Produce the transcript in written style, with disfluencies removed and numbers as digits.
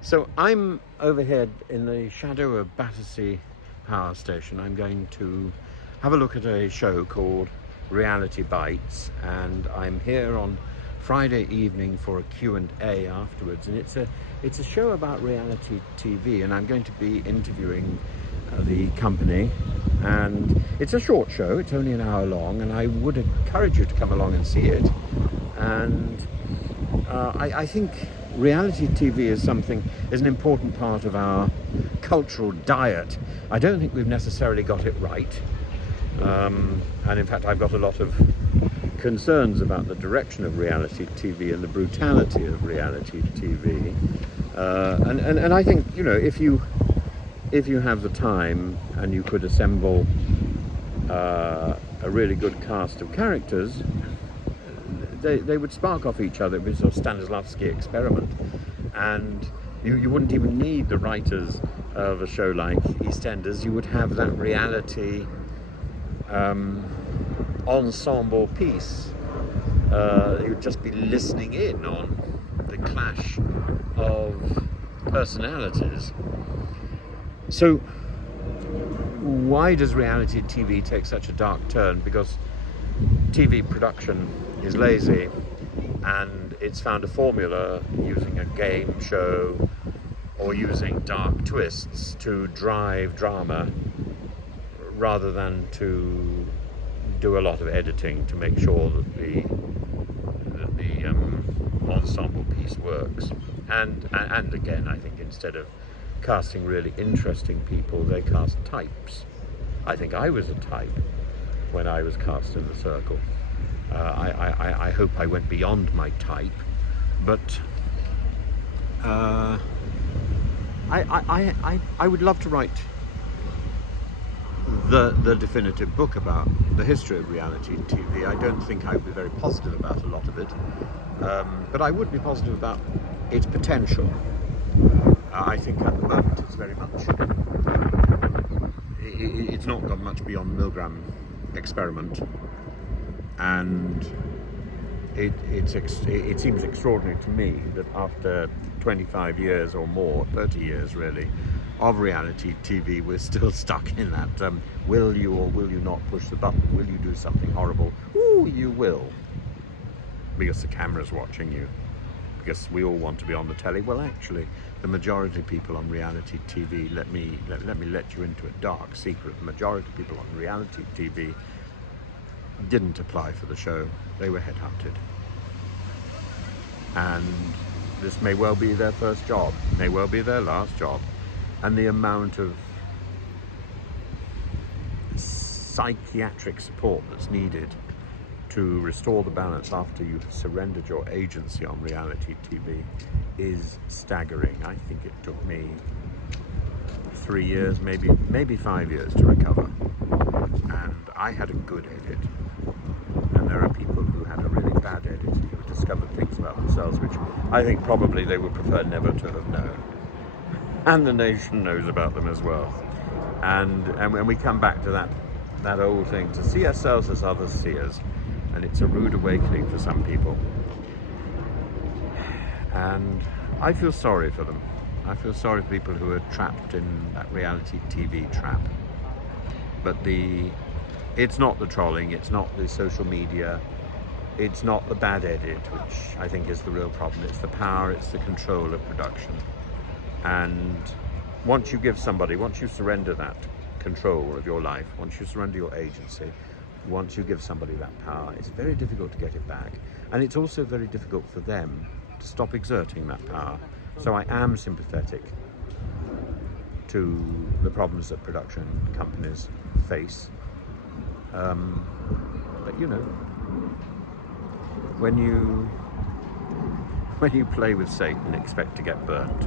So I'm over here in the shadow of Battersea power station. I'm going to have a look at a show called Reality Bites, and I'm here on Friday evening for a Q&A afterwards, and it's a show about reality TV, and I'm going to be interviewing the company. And it's a short show, it's only an hour long, and I would encourage you to come along and see it. And I think reality TV is an important part of our cultural diet. I don't think we've necessarily got it right. And in fact, I've got a lot of concerns about the direction of reality TV and the brutality of reality TV. And I think, you know, if you have the time and you could assemble a really good cast of characters, they would spark off each other. It would be sort of Stanislavski experiment, and you wouldn't even need the writers of a show like EastEnders. You would have that reality ensemble piece. You would just be listening in on the clash of personalities. So why does reality TV take such a dark turn? Because TV production is lazy, and it's found a formula using a game show or using dark twists to drive drama, rather than to do a lot of editing to make sure that the ensemble piece works. And again, I think instead of casting really interesting people, they cast types. I think I was a type when I was cast in The Circle. I hope I went beyond my type, but I would love to write the definitive book about the history of reality TV. I don't think I would be very positive about a lot of it, but I would be positive about its potential. I think at the moment it's very much, it's not got much beyond Milgram experiment, and it seems extraordinary to me that after 25 years or more, 30 years really, of reality TV, we're still stuck in that will you or will you not push the button? Will you do something horrible? Ooh, you will, because the camera's watching you, because we all want to be on the telly. Well, actually, the majority of people on reality TV, let me let you into a dark secret, the majority of people on reality TV didn't apply for the show. They were headhunted. And this may well be their first job, may well be their last job. And the amount of psychiatric support that's needed to restore the balance after you've surrendered your agency on reality TV is staggering. I think it took me 3 years, maybe 5 years to recover. And I had a good edit. And there are people who had a really bad edit who discovered things about themselves which I think probably they would prefer never to have known. And the nation knows about them as well. And when we come back to that old thing, to see ourselves as others see us, and it's a rude awakening for some people. And I feel sorry for them. I feel sorry for people who are trapped in that reality TV trap. But it's not the trolling, it's not the social media, it's not the bad edit, which I think is the real problem. It's the power, it's the control of production. And once you surrender that control of your life, once you surrender your agency, once you give somebody that power, it's very difficult to get it back. And it's also very difficult for them to stop exerting that power. So I am sympathetic to the problems that production companies face. But you know, when you play with Satan, expect to get burnt.